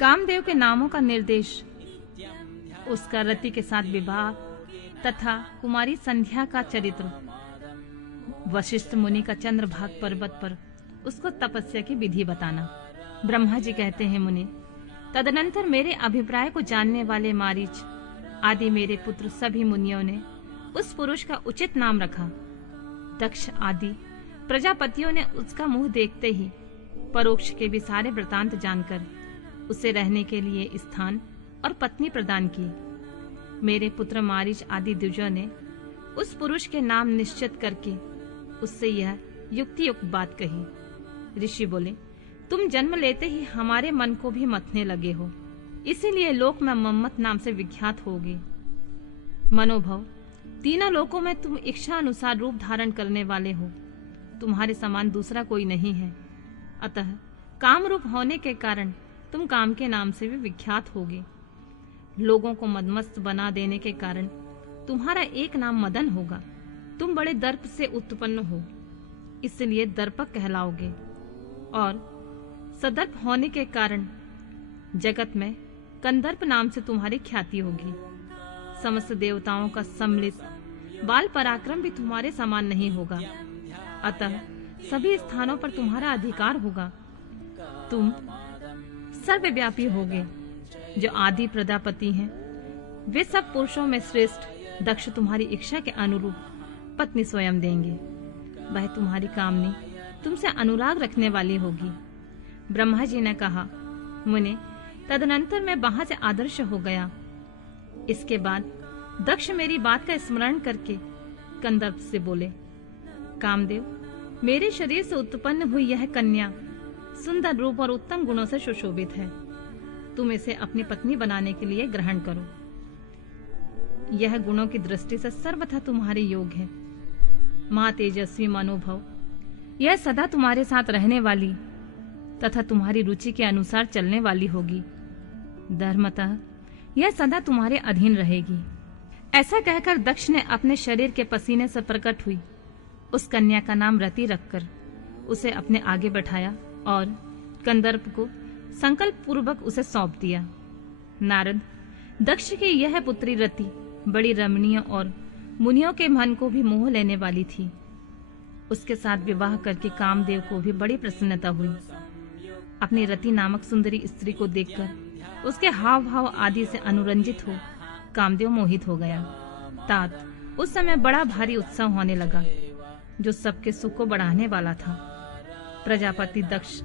कामदेव के नामों का निर्देश, उसका रति के साथ विवाह तथा कुमारी संध्या का चरित्र, वशिष्ठ मुनि का चंद्रभाग पर्वत पर उसको तपस्या की विधि बताना। ब्रह्मा जी कहते हैं, मुनि, तदनंतर मेरे अभिप्राय को जानने वाले मारीच आदि मेरे पुत्र सभी मुनियों ने उस पुरुष का उचित नाम रखा। दक्ष आदि प्रजापतियों ने उसका मुंह देखते ही परोक्ष के भी सारे वृतांत जानकर उसे रहने के लिए स्थान और पत्नी प्रदान की। मेरे पुत्र मारीच आदि द्विजों ने उस पुरुष के नाम निश्चित करके उससे यह युक्ति युक्त बात कही। ऋषि बोले, तुम जन्म लेते ही हमारे मन को भी मथने लगे हो, इसीलिए लोक में मम्मत नाम से विख्यात होगे। मनोभव, तीनों लोकों में तुम इच्छा अनुसार रूप धारण करने वाले हो, तुम्हारे समान दूसरा कोई नहीं है। अतः काम रूप होने के कारण तुम काम के नाम से भी विख्यात होगे। लोगों को मदमस्त बना देने के कारण तुम्हारा एक नाम मदन होगा। तुम बड़े दर्प से उत्पन्न हो, इसलिए दर्पक कहलाओगे, और सदर्प होने के कारण जगत में कंदर्प नाम से तुम्हारी ख्याति होगी। समस्त देवताओं का सम्मिलित बाल पराक्रम भी तुम्हारे समान नहीं होगा, अतः सभी स्थानों पर तुम्हारा अधिकार होगा। तुम सर्वव्यापी होगे। जो आदि प्रजापति हैं, वे सब पुरुषों में श्रेष्ठ दक्ष तुम्हारी इच्छा के अनुरूप पत्नी स्वयं देंगे। वह तुम्हारी कामनी तुमसे अनुराग रखने वाली होगी। ब्रह्मा जी ने कहा, मुने, तदनंतर मैं वहां से आदर्श हो गया। इसके बाद दक्ष मेरी बात का स्मरण करके कंदर्प से बोले, कामदेव, मेरे शरीर से उत्पन्न हुई यह कन्या सुंदर रूप और उत्तम गुणों से सुशोभित है। तुम इसे अपनी पत्नी बनाने के लिए ग्रहण करो। यह गुणों की दृष्टि से सर्वथा तुम्हारे योग है। मां तेजस्वी मनोभव, यह सदा तुम्हारे साथ रहने वाली तथा तुम्हारी रुचि के अनुसार चलने वाली होगी। धर्मतः यह सदा तुम्हारे अधीन रहेगी। ऐसा कहकर दक्ष ने अपने शरीर के पसीने से प्रकट हुई उस कन्या का नाम रति रखकर उसे अपने आगे बैठाया और कंदर्प को संकल्प पूर्वक उसे सौंप दिया। नारद, दक्ष की यह पुत्री रति बड़ी रमणीय और मुनियों के मन को भी मोह लेने वाली थी। उसके साथ विवाह करके कामदेव को भी बड़ी प्रसन्नता हुई। अपनी रति नामक सुंदरी स्त्री को देखकर उसके हाव भाव आदि से अनुरंजित हो कामदेव मोहित हो गया। तात उस समय बड़ा भारी उत्सव होने लगा, जो सबके सुख को बढ़ाने वाला था। प्रजापति दक्ष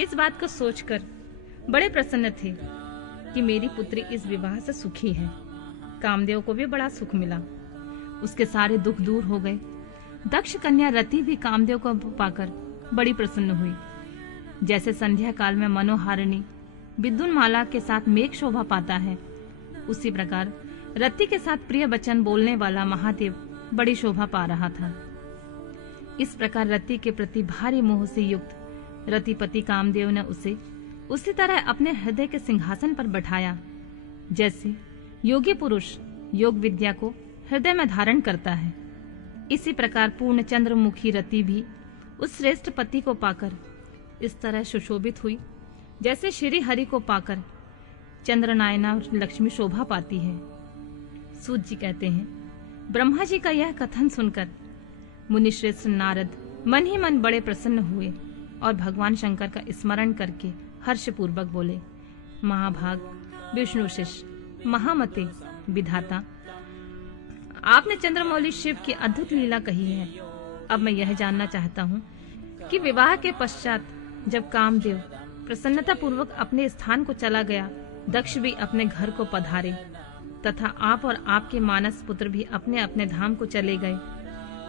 इस बात को सोचकर बड़े प्रसन्न थे कि मेरी पुत्री इस विवाह से सुखी है। कामदेव को भी बड़ा सुख मिला, उसके सारे दुख दूर हो गए। दक्ष कन्या रति भी कामदेव को पाकर बड़ी प्रसन्न हुई। जैसे संध्या काल में मनोहारिणी विद्युन माला के साथ मेघ शोभा पाता है, उसी प्रकार रति के साथ प्रिय वचन बोलने वाला महादेव बड़ी शोभा पा रहा था। इस प्रकार रति के प्रति भारी मोह से युक्त रतिपति कामदेव ने उसे उसी तरह अपने हृदय के सिंहासन पर बैठाया, जैसे योगी पुरुष योग विद्या को हृदय में धारण करता है। इसी प्रकार पूर्ण चंद्रमुखी रति भी उस श्रेष्ठ पति को पाकर इस तरह सुशोभित हुई, जैसे श्री हरि को पाकर चंद्रनायना लक्ष्मी शोभा पाती है। सूत जी कहते हैं, ब्रह्मा जी का यह कथन सुनकर मुनिश्रेष्ठ नारद मन ही मन बड़े प्रसन्न हुए और भगवान शंकर का स्मरण करके हर्ष पूर्वक बोले, महाभाग, विष्णु शिष्य, महामते, विधाता, आपने चंद्रमौली शिव की अद्भुत लीला कही है। अब मैं यह जानना चाहता हूँ कि विवाह के पश्चात जब कामदेव प्रसन्नता पूर्वक अपने स्थान को चला गया, दक्ष भी अपने घर को पधारे तथा आप और आपके मानस पुत्र भी अपने अपने धाम को चले गए,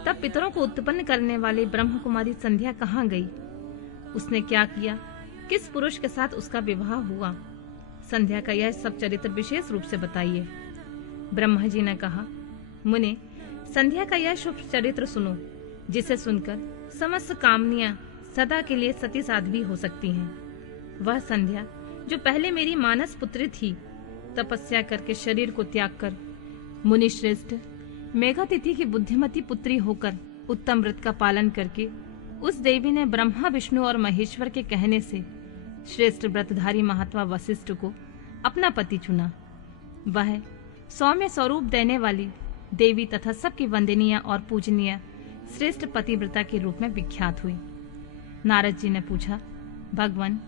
तब पितरों को उत्पन्न करने वाली ब्रह्म कुमारी संध्या कहाँ गई? उसने क्या किया? किस पुरुष के साथ उसका विवाह हुआ? संध्या का यह सब चरित्र विशेष रूप से बताइए। ब्रह्मा जी ने कहा, मुने, संध्या का यह शुभ चरित्र सुनो, जिसे सुनकर समस्त कामनियां सदा के लिए सती साध्वी हो सकती हैं। वह संध्या जो पहले मेरी मानस पुत्री थी, तपस्या करके शरीर को त्याग कर मुनि श्रेष्ठ मेघातिथि की बुद्धिमती पुत्री होकर उत्तम व्रत का पालन करके उस देवी ने ब्रह्मा विष्णु और महेश्वर के कहने से श्रेष्ठ व्रतधारी महात्मा वशिष्ठ को अपना पति चुना। वह सौम्य स्वरूप देने वाली देवी तथा सबकी वंदनीय और पूजनीय श्रेष्ठ पतिव्रता के रूप में विख्यात हुई। नारद जी ने पूछा, भगवान,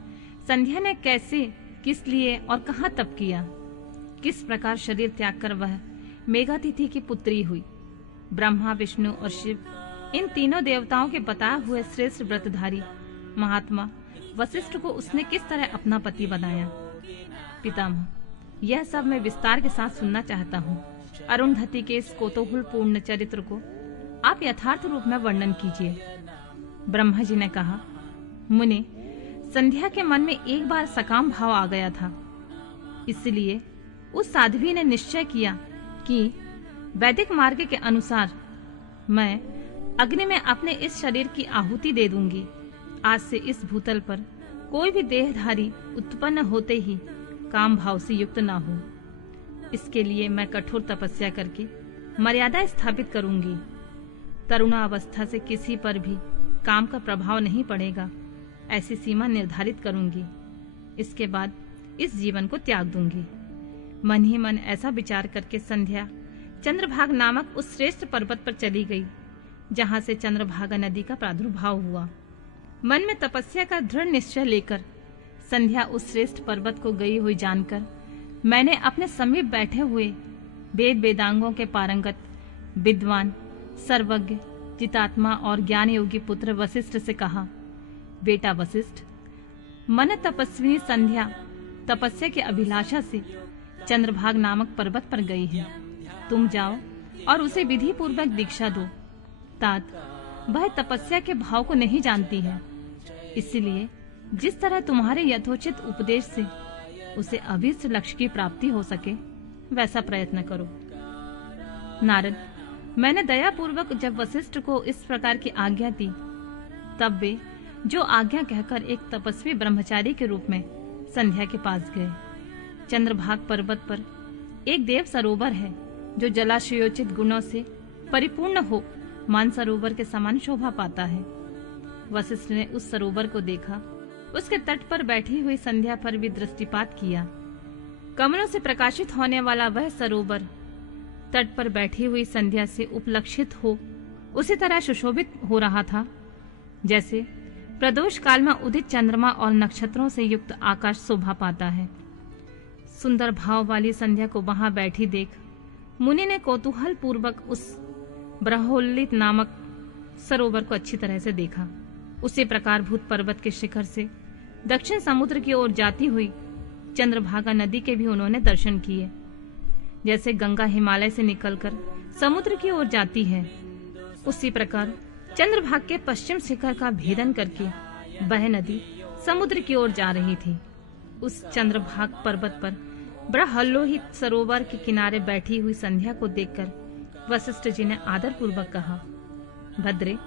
संध्या ने कैसे, किस लिए और कहाँ तप किया? किस प्रकार शरीर त्याग कर वह मेघातिथि की पुत्री हुई? ब्रह्मा, विष्णु और शिव, इन तीनों देवताओं के बताए हुए श्रेष्ठ व्रतधारी महात्मा वशिष्ठ को उसने किस तरह अपना पति बनाया? पितामह, यह सब मैं विस्तार के साथ सुनना चाहता हूँ। अरुंधति के इस कौतूहल पूर्ण चरित्र को आप यथार्थ रूप में वर्णन कीजिए। ब्रह्मा जी ने कहा, मुने, संध्या के मन में एक बार सकाम भाव आ गया था। इसलिए उस साध्वी ने निश्चय किया कि वैदिक मार्ग के अनुसार मैं अग्नि में अपने इस शरीर की आहुति दे दूंगी। आज से इस भूतल पर कोई भी देहधारी उत्पन्न होते ही काम भाव से युक्त ना हो। इसके लिए मैं कठोर तपस्या करके मर्यादा स्थापित करूंगी। तरुणावस्था से किसी पर भी काम का प्रभाव नहीं पड़ेगा, ऐसी सीमा निर्धारित करूंगी। इसके बाद इस जीवन को त्याग दूंगी। मन ही मन ऐसा विचार करके संध्या चंद्रभागा नामक उस श्रेष्ठ पर्वत पर चली गई, जहां से चंद्रभागा नदी का प्रादुर्भाव हुआ। मन में तपस्या का दृढ़ निश्चय लेकर संध्या उस श्रेष्ठ पर्वत को गई हुई जानकर मैंने अपने समीप बैठे हुए वेद वेदांगों के पारंगत विद्वान, सर्वज्ञ, जितात्मा और ज्ञान योगी पुत्र वशिष्ठ से कहा, बेटा वशिष्ठ, मन तपस्विनी संध्या तपस्या की अभिलाषा से चंद्रभागा नामक पर्वत पर गई है। तुम जाओ और उसे विधि पूर्वक दीक्षा दो। तात वह तपस्या के भाव को नहीं जानती है, इसलिए जिस तरह तुम्हारे यथोचित उपदेश से उसे अभीष्ट लक्ष्य की प्राप्ति हो सके, वैसा प्रयत्न करो। नारद, मैंने दया पूर्वक जब वशिष्ठ को इस प्रकार की आज्ञा दी, तब वे जो आज्ञा कहकर एक तपस्वी ब्रह्मचारी के रूप में संध्या के पास गए। चंद्रभागा पर्वत पर एक देव सरोवर है, जो जलाशयोचित गुणों से परिपूर्ण हो मानसरोवर के समान शोभा पाता है। वशिष्ठ ने उस सरोवर को देखा। उसके तट पर बैठी हुई संध्या पर भी दृष्टिपात किया। कमलों से प्रकाशित होने वाला वह सरोवर तट पर बैठी हुई संध्या से उपलक्षित हो उसी तरह सुशोभित हो रहा था, जैसे प्रदोष काल में उदित चंद्रमा और नक्षत्रों से युक्त आकाश शोभा पाता है। सुंदर भाव वाली संध्या को वहां बैठी देख मुनि ने कौतूहल पूर्वक उस ब्रह्मोल्लित नामक सरोवर को अच्छी तरह से देखा। उसी प्रकार भूत पर्वत के शिखर से दक्षिण समुद्र की ओर जाती हुई चंद्रभागा नदी के भी उन्होंने दर्शन किए। जैसे गंगा हिमालय से निकलकर समुद्र की ओर जाती है, उसी प्रकार चंद्रभागा के पश्चिम शिखर का भेदन करके वह नदी समुद्र की ओर जा रही थी। उस चंद्रभागा पर्वत पर ब्रह्मोल्लित सरोवर के किनारे बैठी हुई संध्या को देखकर वशिष्ठ जी ने आदर पूर्वक कहा, भद्रे,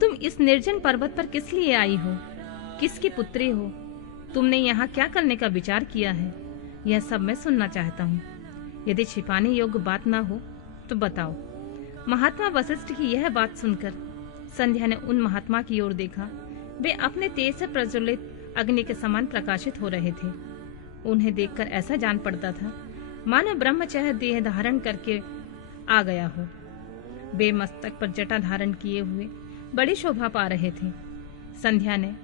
तुम इस निर्जन पर्वत पर किस लिए आई हो? किसकी पुत्री हो? तुमने यहाँ क्या करने का विचार किया है? यह सब मैं सुनना चाहता हूँ। यदि छिपाने योग्य बात ना हो तो बताओ। महात्मा वशिष्ठ की यह बात सुनकर संध्या ने उन महात्मा की ओर देखा। वे अपने तेज से प्रज्वलित अग्नि के समान प्रकाशित हो रहे थे। उन्हें देखकर ऐसा जान पड़ता था मानो ब्रह्मचर्य देह धारण करके आ गया हो। वे मस्तक पर जटा धारण किए हुए बड़ी शोभा पा रहे थे। संध्या ने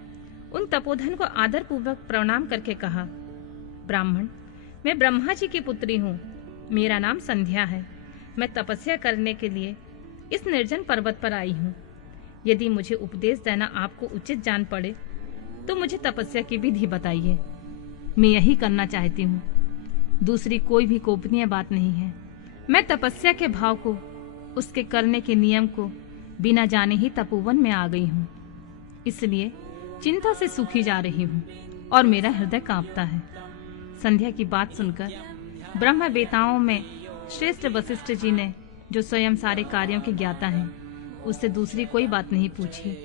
उन तपोधन को आदर पूर्वक प्रणाम करके कहा, ब्राह्मण, मैं ब्रह्मा जी की पुत्री हूँ। मेरा नाम संध्या है। मैं तपस्या करने के लिए इस निर्जन पर्वत पर आई हूँ। यदि मुझे उपदेश देना आपको उचित जान पड़े तो मुझे तपस्या की विधि बताइए। मैं यही करना चाहती हूँ, दूसरी कोई भी गोपनीय बात नहीं है। मैं तपस्या के भाव को, उसके करने के नियम को बिना जाने ही तपोवन में आ गई हूँ। इसलिए चिंता से सूखी जा रही हूँ और मेरा हृदय कांपता है। संध्या की बात सुनकर ब्रह्म वेताओं में श्रेष्ठ वशिष्ठ जी ने, जो स्वयं सारे कार्यों के ज्ञाता हैं, उससे दूसरी कोई बात नहीं पूछी।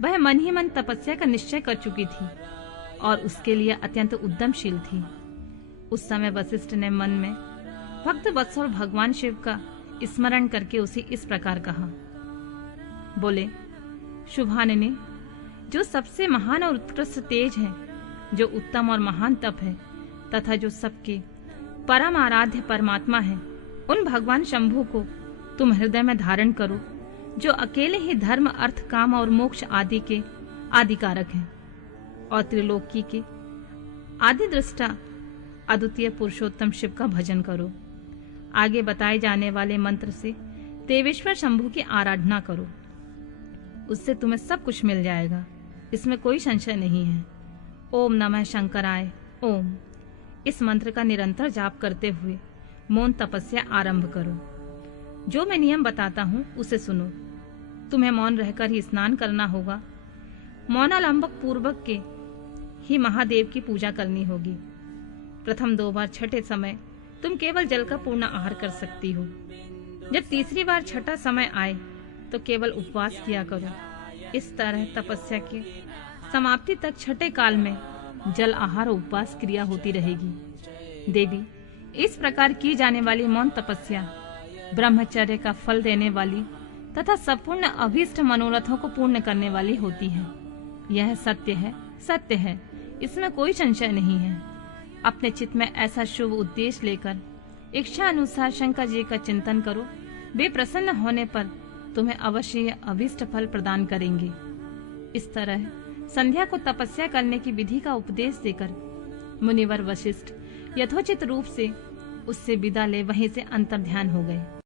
वह मन ही मन तपस्या का निश्चय कर चुकी थी और उसके लिए अत्यंत उद्यमशील थी। उस समय वशिष्ठ ने मन में भक्त वत्सल भगवान शिव का स्मरण करके उसे इस प्रकार कहा, बोले, शुभानने, जो सबसे महान और उत्कृष्ट तेज है, जो उत्तम और महान तप है तथा जो सबके परम आराध्य परमात्मा है, उन भगवान शंभु को तुम हृदय में धारण करो, जो अकेले ही धर्म, अर्थ, काम और मोक्ष आदि के आदिकारक हैं और त्रिलोकी के आदि दृष्टा अद्वितीय पुरुषोत्तम शिव का भजन करो। आगे बताए जाने वाले मंत्र से देवेश्वर शंभु की आराधना करो, उससे तुम्हें सब कुछ मिल जाएगा, इसमें कोई संशय नहीं है। ओम नमः शंकराय ओम। इस मंत्र का निरंतर जाप करते हुए मौन तपस्या आरंभ करो। जो मैं नियम बताता हूँ उसे सुनो। तुम्हें मौन रहकर ही स्नान करना होगा। मौनालंबक पूर्वक के ही महादेव की पूजा करनी होगी। प्रथम 2 बार छठे समय तुम केवल जल का पूर्ण आहार कर सकती हो। जब तीसरी बार छठा समय आए तो केवल उपवास किया करो। इस तरह तपस्या के समाप्ति तक छठे काल में जल आहार और उपवास क्रिया होती रहेगी। देवी, इस प्रकार की जाने वाली मौन तपस्या ब्रह्मचर्य का फल देने वाली तथा संपूर्ण अभीष्ट मनोरथों को पूर्ण करने वाली होती है। यह सत्य है, सत्य है, इसमें कोई संशय नहीं है। अपने चित्त में ऐसा शुभ उद्देश्य लेकर इच्छा अनुसार शंकर जी का चिंतन करो। वे प्रसन्न होने पर तुम्हें अवश्य यह अभीष्ट फल प्रदान करेंगे। इस तरह संध्या को तपस्या करने की विधि का उपदेश देकर मुनिवर वशिष्ठ यथोचित रूप से उससे विदा ले वहीं से अंतर्ध्यान हो गए।